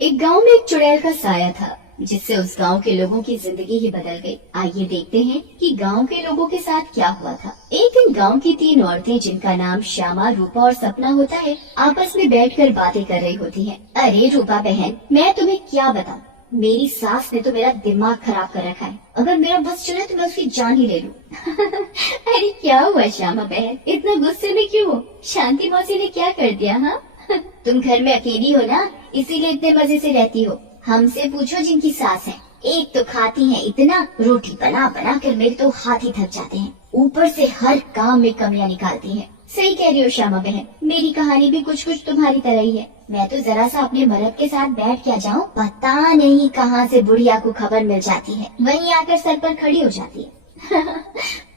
एक गांव में एक चुड़ैल का साया था जिससे उस गांव के लोगों की जिंदगी ही बदल गई। आइए देखते हैं कि गांव के लोगों के साथ क्या हुआ था। एक दिन गांव की तीन औरतें जिनका नाम श्यामा, रूपा और सपना होता है, आपस में बैठकर बातें कर रही होती हैं। अरे रूपा बहन, मैं तुम्हें क्या बताऊं, मेरी सास ने तो मेरा दिमाग खराब कर रखा है। अगर मेरा बस चले तो मैं उसकी जान ही ले लूं। अरे क्या हुआ श्यामा बहन, इतना गुस्से में क्यों हो? शांति मौसी ने क्या कर दिया? हाँ तुम घर में अकेली हो ना, इसीलिए इतने मजे से रहती हो। हमसे पूछो जिनकी सास है, एक तो खाती है इतना, रोटी बना बना कर मेरे तो हाथ ही थक जाते हैं, ऊपर से हर काम में कमियां निकालती है। सही कह रही हो श्यामा बहन, मेरी कहानी भी कुछ कुछ तुम्हारी तरह ही है। मैं तो जरा सा अपने मर्द के साथ बैठ क्या जाऊं, पता नहीं कहां से बुढ़िया को खबर मिल जाती है, वहीं आकर सर पर खड़ी हो जाती है।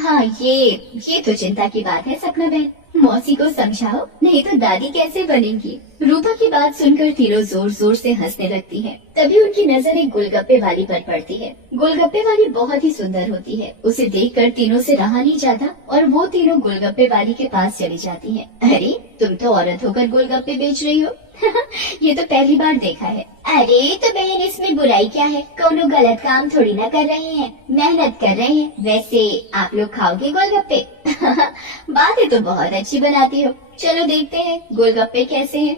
हाँ ये तो चिंता की बात है सपना बहन, मौसी को समझाओ, नहीं तो दादी कैसे बनेंगी। रूपा की बात सुनकर तीनों जोर जोर से हंसने लगती हैं। तभी उनकी नजर एक गोलगप्पे वाली पर पड़ती है। गोलगप्पे वाली बहुत ही सुंदर होती है, उसे देखकर तीनों से रहा नहीं जाता और वो तीनों गोलगप्पे वाली के पास चली जाती हैं। अरे तुम तो औरत होकर गोलगप्पे बेच रही हो। ये तो पहली बार देखा है। अरे तो बहन, इसमें बुराई क्या है, कोनो गलत काम थोड़ी ना कर रहे हैं, मेहनत कर रहे हैं। वैसे आप लोग खाओगे गोलगप्पे? बातें तो बहुत अच्छी बनाती हो, चलो देखते हैं गोलगप्पे कैसे हैं।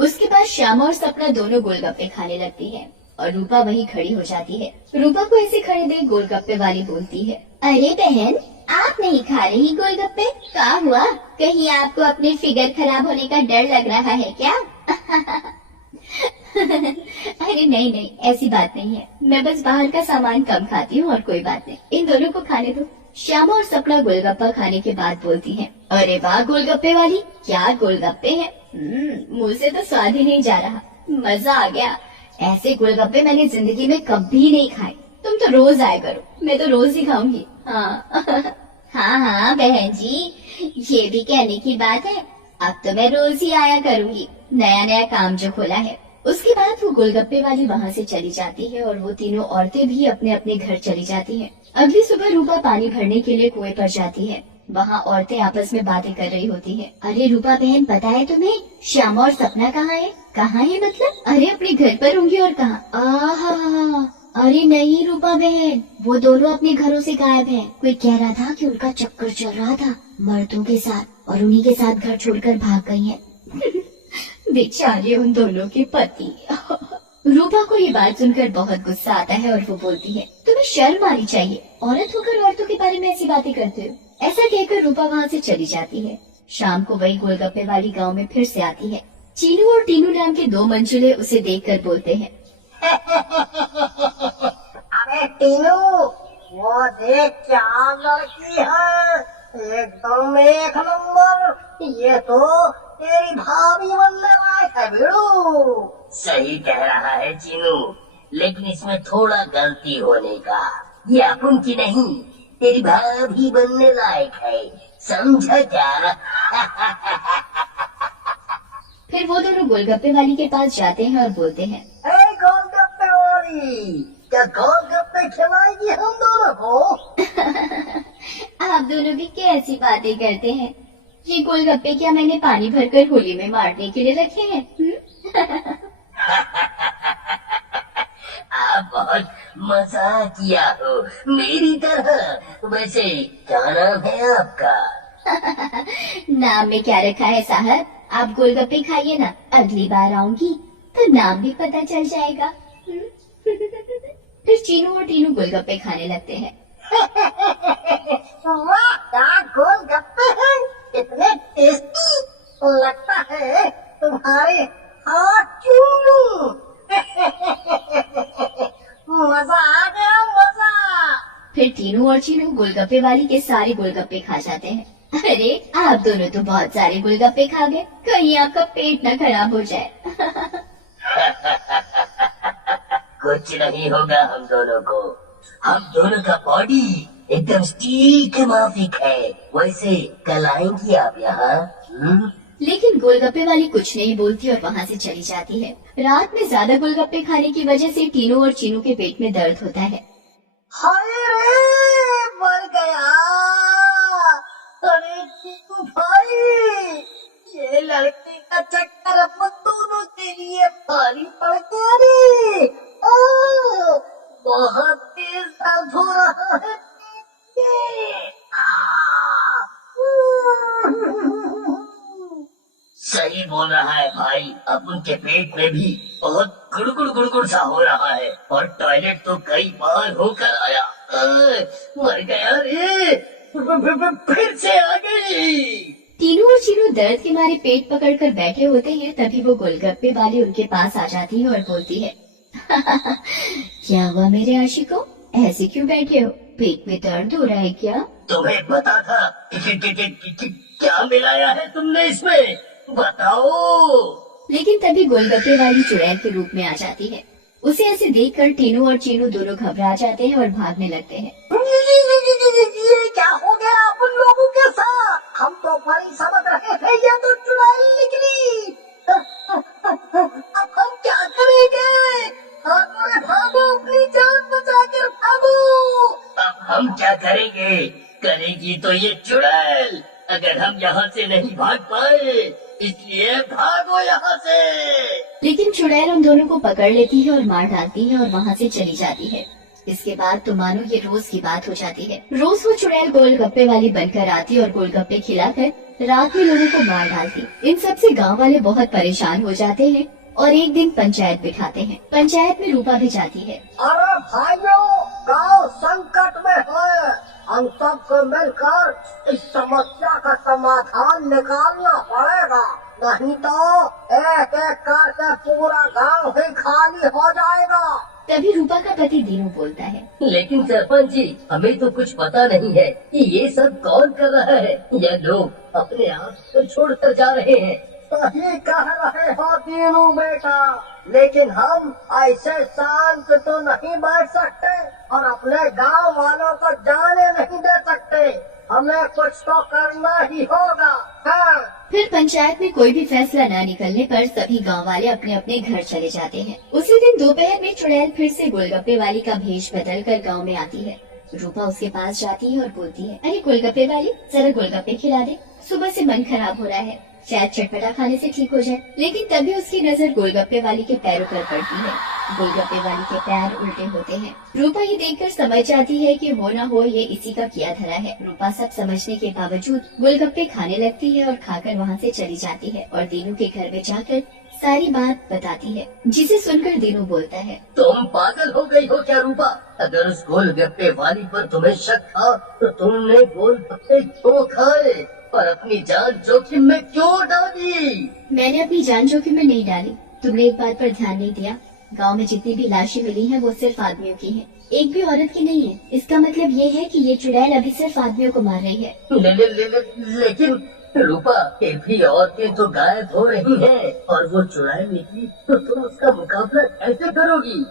उसके बाद श्यामा और सपना दोनों गोलगप्पे खाने लगती है और रूपा वहीं खड़ी हो जाती है। रूपा को ऐसे खड़े देख गोलगप्पे वाली बोलती है, अरे बहन, आप नहीं खा रही गोलगप्पे? क्या हुआ, कहीं आपको अपने फिगर खराब होने का डर लग रहा है क्या? अरे नहीं नहीं, ऐसी बात नहीं है, मैं बस बाहर का सामान कम खाती हूँ और कोई बात नहीं, इन दोनों को खाने दो। श्यामा और सपना गोलगप्पा खाने के बाद बोलती हैं, अरे वाह गोलगप्पे वाली, क्या गोलगप्पे हैं, मुंह से तो स्वाद ही नहीं जा रहा, मजा आ गया। ऐसे गोलगप्पे मैंने जिंदगी में कभी नहीं खाए, तुम तो रोज आया करो, मैं तो रोज ही खाऊंगी। हाँ हाँ हाँ बहन जी, ये भी कहने की बात है, अब तो मैं रोज ही आया करूंगी, नया नया काम जो खोला है। उसके बाद वो गोलगप्पे वाली वहाँ से चली जाती है और वो तीनों औरतें भी अपने अपने घर चली जाती हैं। अगली सुबह रूपा पानी भरने के लिए कुएं पर जाती है। वहाँ औरतें आपस में बातें कर रही होती हैं। अरे रूपा बहन, पता है तुम्हें श्यामा और सपना कहाँ है? कहाँ है मतलब? अरे अपने घर पर होंगी और कहाँ? आहा, अरे नहीं रूपा बहन, वो दोनों अपने घरों से गायब हैं। कोई कह रहा था कि उनका चक्कर चल रहा था मर्दों के साथ और उन्हीं के साथ घर छोड़कर भाग गई हैं। बेचारे उन दोनों के पति। रूपा को ये बात सुनकर बहुत गुस्सा आता है और वो बोलती है, तुम्हें शर्म आनी चाहिए, औरत होकर औरतों के बारे में ऐसी बातें करते हो। ऐसा कहकर रूपा वहाँ से चली जाती है। शाम को वही गोलगप्पे वाली गांव में फिर से आती है। चीनू और टीनू नाम के दो मंचुले उसे देखकर बोलते हैं, अरे टीनू, वो देख क्या लड़की है, एकदम एक नंबर, ये तो तेरी भाभी बनने लायक है बेड़ू। सही कह रहा है चीनू, लेकिन इसमें थोड़ा गलती होने का, ये अपन की नहीं, तेरी भाभी बनने लायक है, समझा क्या? फिर वो दोनों गोलगप्पे वाली के पास जाते हैं और बोलते हैं, ए गोलगप्पे वाली, क्या गोलगप्पे खिलाएगी हम दोनों को? आप दोनों भी कैसी बातें करते हैं, ये गोलगप्पे क्या मैंने पानी भरकर होली में मारने के लिए रखे हैं? आप बहुत मजाक किया हो मेरी तरह। वैसे क्या नाम है आपका? नाम में क्या रखा है साहब, आप गोलगप्पे खाइए ना, अगली बार आऊंगी तो नाम भी पता चल जाएगा। फिर चीनू और टीनू गोलगप्पे खाने लगते हैं। वाह, क्या गोलगप्पे हैं, इतने टेस्टी, लगता है तुम्हारे हाथ चूम लूं। मजा आ गया, मजा। फिर टीनू और चीनू गोलगप्पे वाली के सारे गोलगप्पे खा जाते हैं। अरे आप दोनों तो बहुत सारे गोलगप्पे खा गए, कहीं आपका पेट न खराब हो जाए। कुछ नहीं होगा हम दोनों को, हम दोनों का बॉडी एकदम स्टील के माफिक है। वैसे कल आएंगी आप यहाँ? लेकिन गोलगप्पे वाली कुछ नहीं बोलती और वहाँ से चली जाती है। रात में ज्यादा गोलगप्पे खाने की वजह से टीनू और चीनू के पेट में दर्द होता है। हाय रे, मर गया। अरे चीकू भाई, ये लड़की का चक्कर अब दोनों के लिए भारी पड़ गया रे। ओ, बहुत तेज दर्द हो रहा है। सही बोल रहा है भाई, अब उनके पेट में भी बहुत गुड़गुड़ गुड़गुड़ सा हो रहा है और टॉयलेट तो कई बार होकर आया। मर गया रे, फिर से आ गई। तीनू और चीनू दर्द के मारे पेट पकड़कर बैठे होते हैं, तभी वो गोलगप्पे वाली उनके पास आ जाती है और बोलती है क्या हुआ मेरे आशिकों, ऐसे क्यों बैठे हो, पेट में दर्द हो रहा है क्या? तुम्हें पता था क्या मिलाया है तुमने इसमें, बताओ। लेकिन तभी गोलगप्पे वाली चुड़ैल के रूप में आ जाती है। उसे ऐसे देखकर टीनू और चीनू दोनों घबरा जाते हैं और भागने लगते हैं। ये क्या हो गया आप लोगों के साथ? हम तो परी समझ रहे थे, ये तो चुड़ैल निकली। अब हम क्या करेंगे? भागो रे भागो, अपनी जान बचा कर भागो। अब हम क्या करेंगे, करेगी तो ये चुड़ैल, अगर हम यहाँ से नहीं भाग पाए, इसलिए भागो यहाँ से। लेकिन चुड़ैल उन दोनों को पकड़ लेती है और मार डालती है और वहाँ से चली जाती है। इसके बाद तो मानो ये रोज की बात हो जाती है। रोज वो चुड़ैल गोलगप्पे वाली बनकर आती और गोलगप्पे खिलाकर रात में लोगों को मार डालती। इन सब से गाँव वाले बहुत परेशान हो जाते हैं और एक दिन पंचायत बिठाते हैं। पंचायत में रूपा भी जाती है। अरे भाइयों, गांव संकट में है, हम सबको मिलकर इस समस्या का समाधान निकालना पड़ेगा, नहीं तो एक एक करके पूरा गांव ही खाली हो जाएगा। तभी रूपा का पति दीनू बोलता है, लेकिन सरपंच जी, हमें तो कुछ पता नहीं है कि ये सब कौन कर रहा है, या लोग अपने आप को छोड़कर जा रहे हैं। सही कह रहे हो दीनू बेटा, लेकिन हम ऐसे शांत तो नहीं बैठ सकते और अपने गांव वालों को जाने नहीं दे सकते, हमें कुछ तो करना ही होगा। हाँ। फिर पंचायत में कोई भी फैसला न निकलने पर सभी गांव वाले अपने अपने घर चले जाते हैं। उसी दिन दोपहर में चुड़ैल फिर से गोलगप्पे वाली का भेष बदल कर गाँव में आती है। रूपा उसके पास जाती है और बोलती है, अरे गोलगप्पे वाली, जरा गोलगप्पे खिला दे, सुबह से मन खराब हो रहा है, शायद चटपटा खाने से ठीक हो जाए। लेकिन तभी उसकी नजर गोलगप्पे वाली के पैरों पर पड़ती है। गोलगप्पे वाली के पैर उल्टे होते हैं। रूपा ये देखकर समझ जाती है कि हो न हो ये इसी का किया धरा है। रूपा सब समझने के बावजूद गोलगप्पे खाने लगती है और खाकर वहाँ से चली जाती है और दीनू के घर में जाकर सारी बात बताती है, जिसे सुनकर दीनू बोलता है, तुम पागल हो गई हो क्या रूपा? अगर उस गोलगप्पे वाली पर तुम्हें शक था तो तुमने गोलगप्पे क्यों खाए और अपनी जान जोखिम में क्यों डाली? मैंने अपनी जान जोखिम में नहीं डाली। तुमने एक बात पर ध्यान नहीं दिया, गांव में जितनी भी लाशें मिली हैं वो सिर्फ आदमियों की हैं, एक भी औरत की नहीं है। इसका मतलब ये है कि ये चुड़ैल अभी सिर्फ आदमियों को मार रही है। लेकिन रूपा, फिर भी औरतें तो गायब हो रही हैं और वो चुड़ैल निकली तो तुम उसका मुकाबला कैसे करोगी?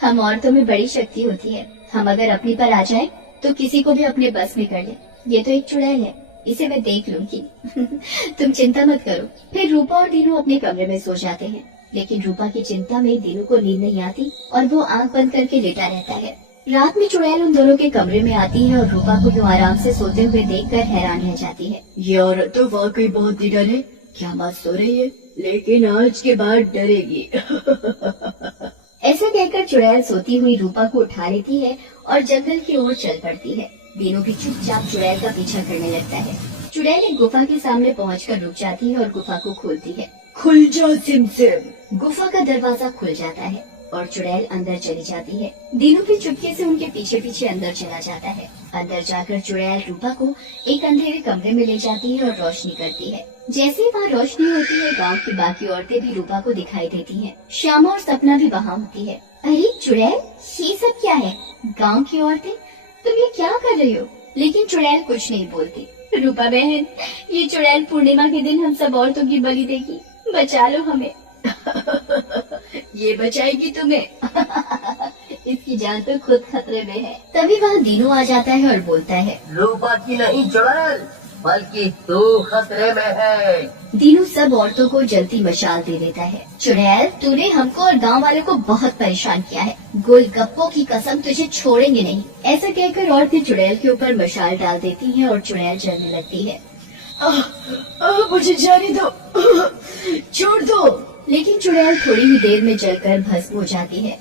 हम औरतों में बड़ी शक्ति होती है, हम अगर अपनी पर आ जाएं तो किसी को भी अपने बस में कर ले। ये तो एक चुड़ैल है, इसे मैं देख लूंगी। तुम चिंता मत करो। फिर रूपा और दीनू अपने कमरे में सो जाते हैं, लेकिन रूपा की चिंता में दीनू को नींद नहीं आती और वो आंख बंद करके लेटा रहता है। रात में चुड़ैल उन दोनों के कमरे में आती है और रूपा को यूं आराम से सोते हुए देखकर हैरान रह जाती है। ये औरत तो वाकई बहुत ही डर है, क्या बात सो रही है, लेकिन आज के बाद डरेगी। ऐसा कहकर चुड़ैल सोती हुई रूपा को उठा लेती है और जंगल की ओर चल पड़ती है। दीनू भी चुपचाप चुड़ैल का पीछा करने लगता है। चुड़ैल एक गुफा के सामने पहुंचकर रुक जाती है और गुफा को खोलती है। खुल जा सिमसिम। गुफा का दरवाजा खुल जाता है और चुड़ैल अंदर चली जाती है। दीनू भी चुपके से उनके पीछे पीछे अंदर चला जाता है। अंदर जाकर चुड़ैल रूपा को एक अंधेरे कमरे में ले जाती है और रोशनी करती है। जैसे ही वहाँ रोशनी होती है, गांव की बाकी औरतें भी रूपा को दिखाई देती हैं। श्यामा और सपना भी वहाँ होती है। अरे चुड़ैल, ये सब क्या है? गाँव की औरतें, तुम ये क्या कर रही हो? लेकिन चुड़ैल कुछ नहीं बोलती। रूपा बहन, ये चुड़ैल पूर्णिमा के दिन हम सब औरतों की बलि देगी, बचा लो हमें। ये बचाएगी तुम्हें। इसकी जान तो खुद खतरे में है। तभी वहाँ दीनू आ जाता है और बोलता है, रूपा की नहीं चुड़ैल, बल्कि तू खतरे में है। दीनू सब औरतों को जलती मशाल दे देता है। चुड़ैल, तूने हमको और गांव वालों को बहुत परेशान किया है, गोलगप्पों की कसम तुझे छोड़ेंगे नहीं। ऐसा कहकर औरतें चुड़ैल के ऊपर मशाल डाल देती हैं और चुड़ैल जलने लगती है। मुझे जाने दो, छोड़ दो। लेकिन चुड़ैल थोड़ी ही देर में जलकर भस्म हो जाती है।